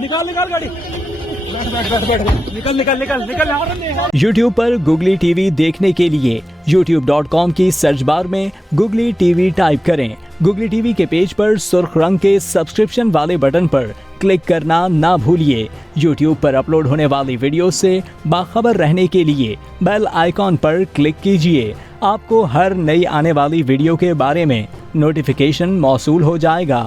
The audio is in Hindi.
निकाल गाड़ी। निकल। YouTube पर गुगली टीवी देखने के लिए youtube.com की सर्च बार में गुगली टीवी टाइप करें। गुगली टीवी के पेज पर सुर्ख रंग के सब्सक्रिप्शन वाले बटन पर क्लिक करना ना भूलिए। YouTube पर अपलोड होने वाली वीडियो से बाखबर रहने के लिए बेल आइकॉन पर क्लिक कीजिए। आपको हर नई आने वाली वीडियो के बारे में नोटिफिकेशन मौसूल हो जाएगा।